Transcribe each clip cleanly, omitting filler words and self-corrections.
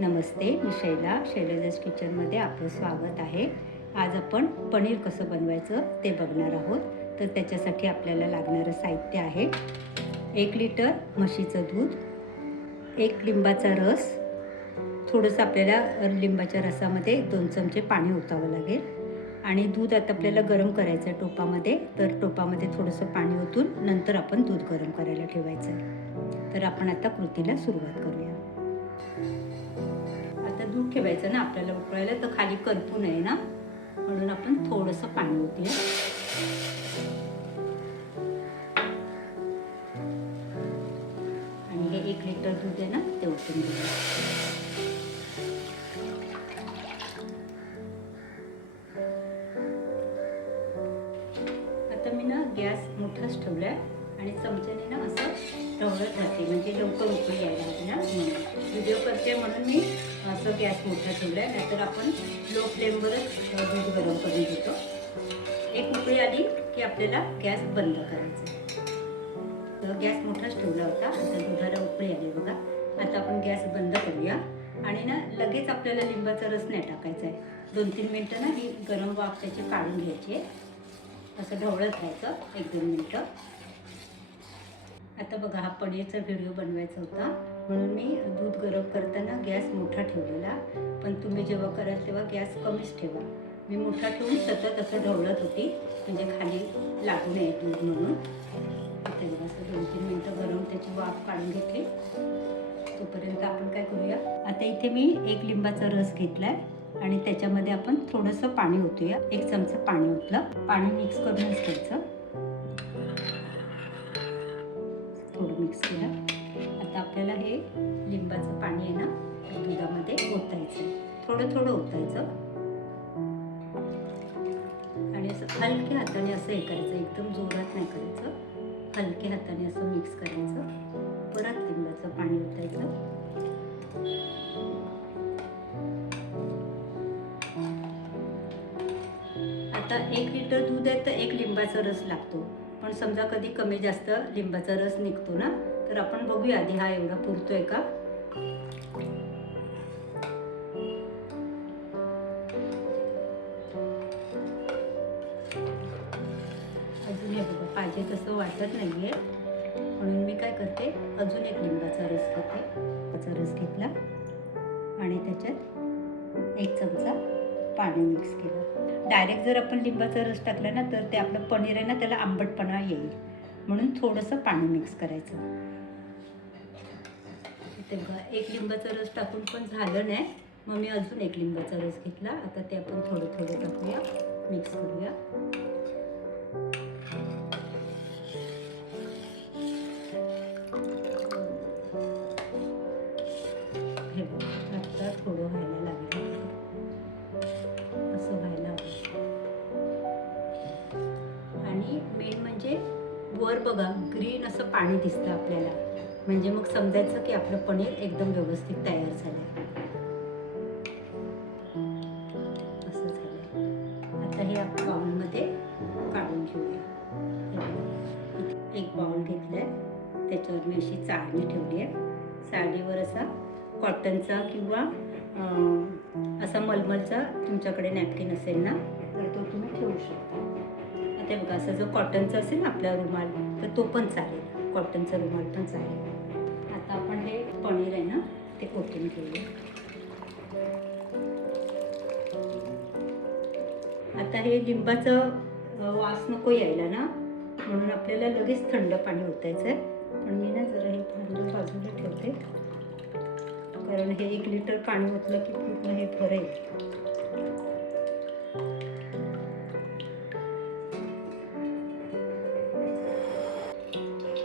नमस्ते, मी शैलजाज किचनमध्ये आपलं स्वागत आहे. आज आपण पनीर कसं बनवायचं ते बघणार आहोत. तर त्याच्यासाठी आपल्याला लागणारं साहित्य आहे 1 लिटर म्हशीचं दूध, 1 लिंबाचा रस, थोडंसं आपल्याला लिंबाच्या रसामध्ये 2 चमचे पाणी ओतावं लागेल आणि दूध आता आपल्याला गरम करायचं आहे टोपामध्ये. तर टोपामध्ये थोडंसं पाणी ओतून नंतर आपण दूध गरम करायला ठेवायचं आहे. तर आपण आता कृतीला सुरुवात करूया. दूध ठेवायचं ना आपल्याला उकळायला, तर खाली करपू नये ना, म्हणून आपण थोडंसं पाणी ओतूया. आणि हे 1 लिटर दूध आहे ना ते ओतून घेऊया. आता मी ना गॅस मोठाच ठेवलाय आणि चमच्याने ना असं ढवळत राहते, म्हणजे लवकर उकळी यायला हवी ना. व्हिडिओ करते म्हणून मी असं गॅस मोठा ठेवला आहे, नाहीतर आपण लो फ्लेमवरच दूध गरम करून घेतो. एक उकळी आली की आपल्याला गॅस बंद करायचा. तर गॅस मोठाच ठेवला होता. आता दुधाला उकळी आली बघा. आता आपण गॅस बंद करूया आणि ना लगेच आपल्याला लिंबाचा रस नाही टाकायचा आहे. 2-3 मिनटं ना ही गरम वाफ त्याची काढून घ्यायची आहे. असं ढवळत राहायचं 1-2 मिनटं. आता बघा, हा पनीरचा व्हिडिओ बनवायचा होता म्हणून मी दूध गरम करताना गॅस मोठा ठेवलेला, पण तुम्ही जेव्हा कराल तेव्हा गॅस कमीच ठेवा. मी मोठा ठेवून सतत असं ढवळत होती, म्हणजे खाली लागू नये दूध म्हणून. तेव्हा असं 2-3 मिनटं गरम त्याची वाफ काढून घेतली. तोपर्यंत आपण काय करूया, आता इथे मी 1 लिंबाचा रस घेतलाय आणि त्याच्यामध्ये आपण थोडंसं पाणी ओतूया. 1 चमचा पाणी ओतलं. पाणी मिक्स करूनच घ्यायचं. थोडं मिक्स केलं. आता आपल्याला हे लिंबाचं पाणी आहे ना दुधामध्ये ओतायचं आहे. थोडं थोडं ओतायचं आणि असं हलक्या हाताने असं हे करायचं, एकदम जोरात नाही करायचं. हलक्या हाताने असं मिक्स करायचं. परत लिंबाचं पाणी ओतायचं. आता 1 लिटर दूध आहे तर 1 लिंबाचा रस लागतो, पण समजा कधी कमी जास्त लिंबाचा रस निघतो ना, तर आपण बघूया आधी हा एवढा पुरतोय का. अजून हे बघा, पाहिजे तसं वाटत नाहीये म्हणून मी काय करते, अजून 1 लिंबाचा रस घेते. लिंबाचा रस घेतला आणि त्याच्यात 1 चमचा पाणी मिक्स केलं. डायरेक्ट जर आपण लिंबाचा रस टाकला ना तर ते आपलं पनीर आहे ना त्याला आंबटपणा येईल, म्हणून थोडंसं पाणी मिक्स करायचं. इथे बघा, 1 लिंबाचा रस टाकून पण झालं नाही, मग मी अजून 1 लिंबाचा रस घेतला. आता ते आपण थोडं थोडं टाकूया, मिक्स करूया. हे बघा, आता थोडं व्हायला लागलं, असं व्हायला हवं. आणि मेन म्हणजे वर बघा ग्रीन असं पाणी दिसतं आपल्याला, म्हणजे मग समजायचं की आपलं पनीर एकदम व्यवस्थित तयार झालंय. असं झालंय. आता हे आपण बाउलमध्ये काढून घेऊया. 1 बाउल घेतलाय, त्याच्यावर मी अशी चाळणी ठेवली आहे. चाळणीवर असा कॉटनचा किंवा असा मलमलचा तुमच्याकडे नॅपकिन असेल ना तर तो तुम्ही ठेवू शकता. आता बघा, असं जर कॉटनचा असेल ना आपला रुमाल तर तो पण चालेल, कॉटनचा रुमाल पण चालेल. आता आपण हे पनीर आहे ना ते ओतून घेऊया. आता हे लिंबाचं वास नको यायला ना, म्हणून आपल्याला लगेच थंड पाणी ओतायचं आहे. पण मी ना जरा हे थंड बाजूला ठेवते, कारण हे 1 लिटर पाणी ओतलं की पूर्ण हे भरेल.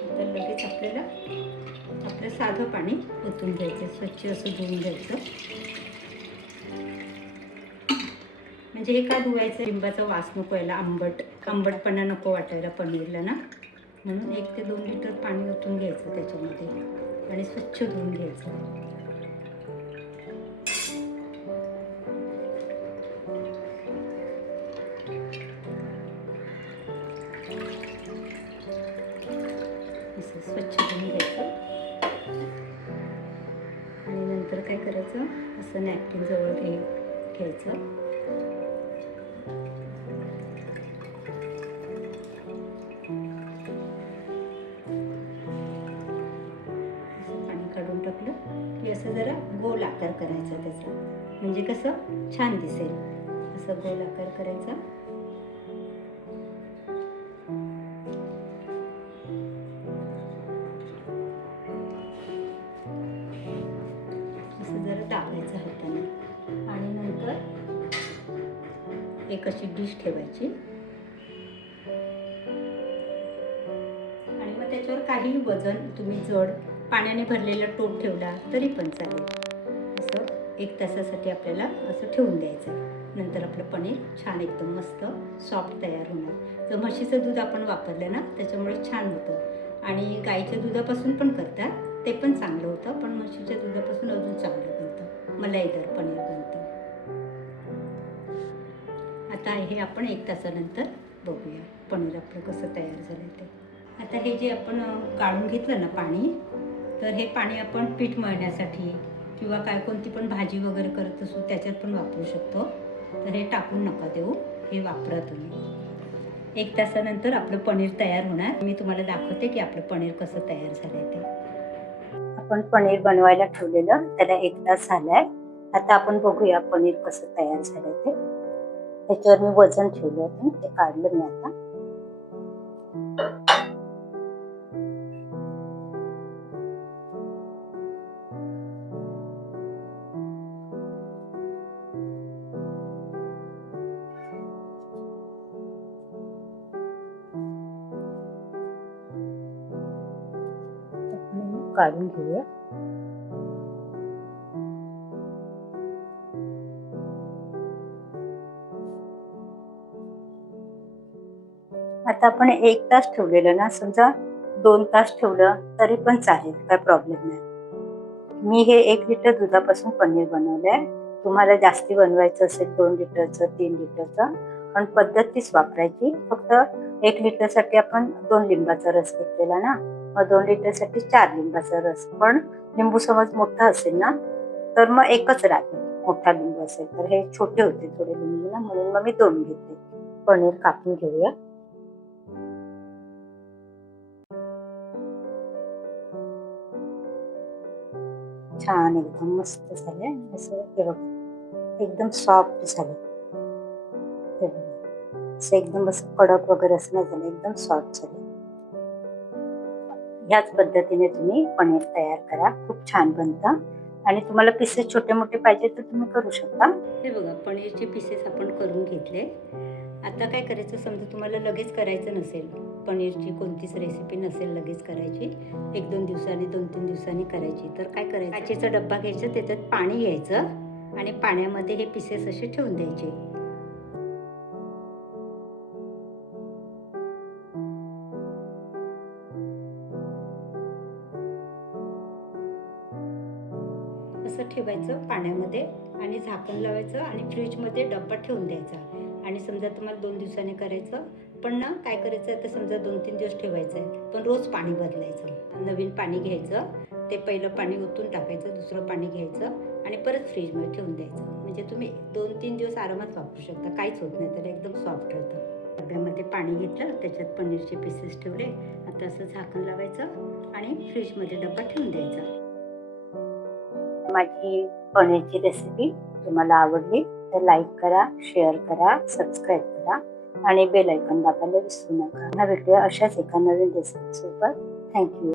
आता लगेच आपल्याला आपलं साधं पाणी ओतून घ्यायचं, स्वच्छ असं धुवून घ्यायचं. म्हणजे हे का धुवायचं, लिंबाचा वास नको यायला, आंबटपणा नको वाटायला पनीरला ना, म्हणून 1 ते 2 लिटर पाणी ओतून घ्यायचं त्याच्यामध्ये आणि स्वच्छ धुवून घ्यायचं. स्वच्छ धुवून घ्यायचं आणि नंतर काय करायचं, असं नॅपकिन जवळ घ्यायचं. पाणी काढून टाकलं की असं जरा गोल आकार करायचा त्याचा, म्हणजे कसं छान दिसेल. असं गोल आकार करायचा. असं जरा दाबायचं हाताने आणि नंतर एक अशी डिश ठेवायची आणि मग त्याच्यावर काही वजन तुम्ही जड पाण्याने भरलेला टोप ठेवला तरी पण चालेल. असं 1 तासासाठी आपल्याला असं ठेवून द्यायचं. नंतर आपलं पनीर छान एकदम मस्त सॉफ्ट तयार होणार. तर म्हशीचं दूध आपण वापरलं ना, त्याच्यामुळे छान होतं. आणि गाईच्या दुधापासून पण करतात, ते पण चांगलं होतं, पण म्हशीच्या दुधापासून अजून चांगलं बनतं, मलाईदार पनीर बनतं. आता हे आपण 1 तासानंतर बघूया पनीर आपलं कसं तयार झालं ते. आता हे जे आपण काढून घेतलं ना पाणी, तर हे पाणी आपण पीठ मळण्यासाठी किंवा काय कोणती पण भाजी वगैरे करत असू त्याच्यात पण वापरू शकतो. तर हे टाकून नका देऊ, हे वापरा तुम्ही. 1 तासानंतर आपलं पनीर तयार होणार. मी तुम्हाला दाखवते की आपलं पनीर कसं तयार झालंय ते. आपण पनीर बनवायला ठेवलेलं, त्याला 1 तास झालाय. आता आपण बघूया पनीर कसं तयार झालंय ते. त्याच्यावर मी वजन ठेवलं होतं, ते काढलं मी आता. काढून घेऊया. आता आपण 1 तास ठेवलेलं ना, समजा 2 तास ठेवलं तरी पण चालेल, काय प्रॉब्लेम नाही. मी हे 1 लिटर दुधापासून पनीर बनवलंय. तुम्हाला जास्ती बनवायचं असेल 2 लिटरचं 3 लिटरचं, पण पद्धत तीच वापरायची. फक्त 1 लिटरसाठी आपण 2 लिंबाचा रस घेतलेला ना, मग 2 लिटरसाठी 4 लिंबाचा रस. पण लिंबू समज मोठा असेल ना, तर मग एकच लागेल. मोठा लिंबू असेल तर, हे छोटे होते थोडे लिंबू ना, म्हणून मग मी 2 घेतले. पनीर कापून घेऊया. छान एकदम मस्त झालंय. असं हे बघा, एकदम सॉफ्ट झालं. हे बघा, असं एकदम असं कडक वगैरे असं नाही झालं, एकदम सॉफ्ट झालं. ह्याच पद्धतीने तुम्ही पनीर तयार करा, खूप छान बनतं. आणि तुम्हाला पीसेस छोटे मोठे पाहिजे तर तुम्ही करू शकता. हे बघा, पनीरचे पीसेस आपण करून घेतले. आता काय करायचं, समजा तुम्हाला लगेच करायचं नसेल, पनीरची कोणतीच रेसिपी नसेल लगेच करायची, 1-2 दिवसांनी 2-3 दिवसांनी करायची, तर काय करायचं, काचेचा डब्बा घ्यायचा, त्याच्यात पाणी घ्यायचं आणि पाण्यामध्ये हे पीसेस असे ठेवून द्यायचे. असं ठेवायचं पाण्यामध्ये आणि झाकण लावायचं आणि फ्रीजमध्ये डब्बा ठेवून द्यायचा. आणि समजा तुम्हाला 2 दिवसांनी करायचं, पण ना काय करायचं, आता समजा 2-3 दिवस ठेवायचं आहे, पण रोज पाणी बदलायचं. नवीन पाणी घ्यायचं, ते पहिलं पाणी ओतून टाकायचं, दुसरं पाणी घ्यायचं आणि परत फ्रीजमध्ये ठेवून द्यायचं. म्हणजे तुम्ही 2-3 दिवस आरामात वापरू शकता, काहीच होत नाही, त्याला एकदम सॉफ्ट राहतं. डब्यामध्ये पाणी घेतलं, त्याच्यात पनीरचे पीसेस ठेवले. आता असं झाकण लावायचं आणि फ्रीजमध्ये डब्बा ठेवून द्यायचा. माझी पनीरची रेसिपी तुम्हाला आवडली तर लाईक करा, शेअर करा, सबस्क्राईब करा आणि बेल आयकॉन दाबायला विसरू नका. हा व्हिडिओ अशाच एका नवीन रेसिपीसोबत. थँक्यू.